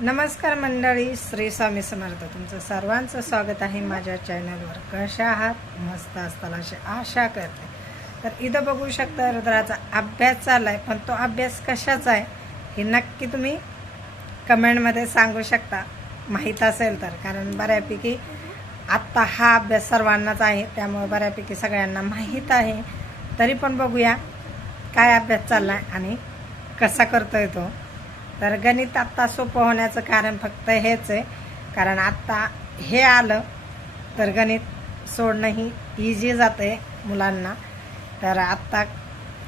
नमस्कार मंडळी, श्री स्वामी समर्थ. तुमचं सर्वांचं स्वागत आहे माझ्या चॅनलवर. कशा आहात? मस्त असताल अशी आशा करते. तर इथं बघू शकता रुद्राचा अभ्यास चालला आहे, पण तो अभ्यास कशाचा आहे हे नक्की तुम्ही कमेंटमध्ये सांगू शकता, माहीत असेल तर. कारण बऱ्यापैकी आत्ता हा अभ्यास सर्वांनाच आहे, त्यामुळे बऱ्यापैकी सगळ्यांना माहीत आहे. तरी पण बघूया काय अभ्यास चालला आहे आणि कसा करतोय तो. तर गणित आत्ता सोपं होण्याचं कारण फक्त हेच आहे, कारण आत्ता हे आलं तर गणित सोडणंही इझी जातं आहे मुलांना. तर आत्ता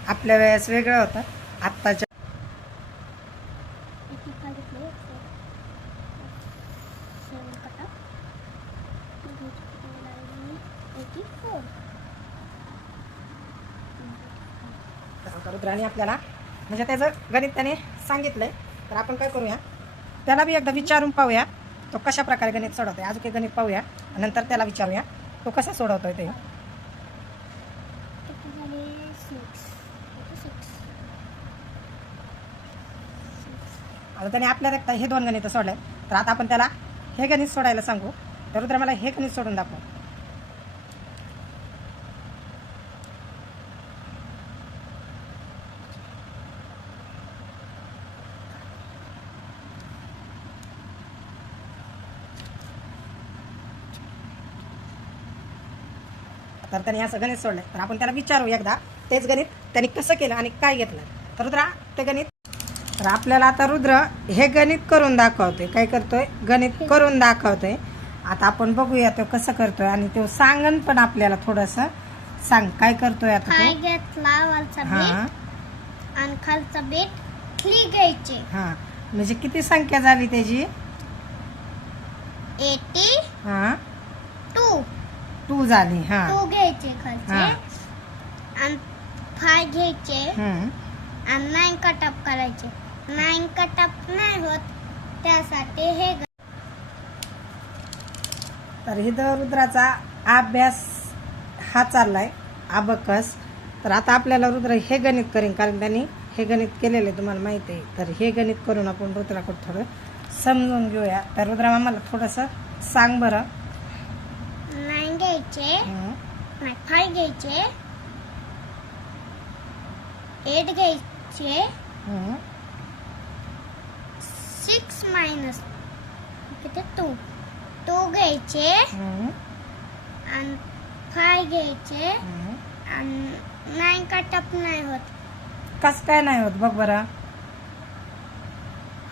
आपल्या वेळेस वेगळं होतं आत्ताच्या. रुद्राने आपल्याला म्हणजे त्याचं गणित त्याने सांगितलंय, तर आपण काय करूया, त्याला बी एकदा विचारून पाहूया तो कशा प्रकारे गणित सोडवतोय. अजून काही गणित पाहूया, नंतर त्याला विचारूया तो कसा सोडवतोय ते. आता त्याने आपल्याला हे 2 गणित सोडले, तर आता आपण त्याला हे गणित सोडायला सांगू. तर रुद्र मला हे गणित सोडून दाखव. तर त्याने असं गणित सोडलं, तर आपण त्याला विचारू एकदा तेच गणित त्यांनी कसं केलं आणि काय घेतलं. तर रुद्रा ते गणित, तर आपल्याला आता रुद्र हे गणित करून दाखवतोय. काय करतोय? गणित करून दाखवतोय. आता आपण बघूया तो कसं करतोय आणि तो सांगन पण आपल्याला थोडंसं सांग काय करतोय. आता काय घेतला वरचा बीट आणि खालचा बीट खाली घ्यायचे. हा म्हणजे किती संख्या झाली त्याची? 82 हा 2 झाली. हा 2 घ्यायचे खालचे आणि 5 घ्यायचे आणि 9 कट अप करायचे. 9 कट अप नाही होत, त्यासाठी हे. तर इथं रुद्राचा अभ्यास हा चाललाय, अबकस. तर आता आपल्याला रुद्र हे गणित करेन, कारण त्यांनी हे गणित केलेलं आहे, तुम्हाला माहिती आहे. तर हे गणित करून आपण रुद्राकडे थोडं समजून घेऊया. तर रुद्रा आम्हाला थोडंसं सांग बरं. 9 घ्यायचे, 5 घ्यायचे, 8 घ्यायचे, 6 मायनस किती 2 घ्यायचे आणि 5 घ्यायचे आणि 9 कट अप नाही होत. कस काय नाही होत बघ बरं.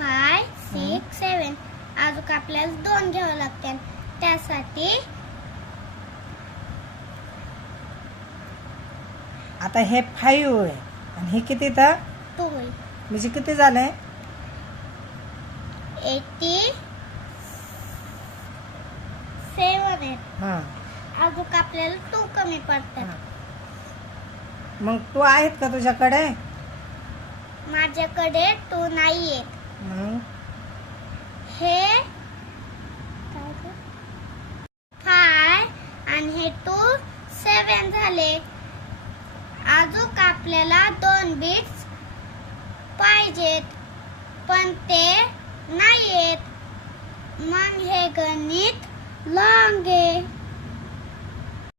5 6 7 अजून आपल्याला 2 घ्यावं लागते, त्यासाठी. आता हे 5 आहे आणि हे किती तर 2 म्हणजे किती झालंय? 87 आहे. हा अजून आपल्याला 2 कमी पडतात. मग तू आहेत का तुझ्याकडे? माझ्याकडे 2 नाही आहेत. हे 5 आणि हे 2 7 झाले. अजून आपल्याला 2 बीट्स पाहिजेत, पण ते नाही आहेत. मग हे गणित लॉंग आहे.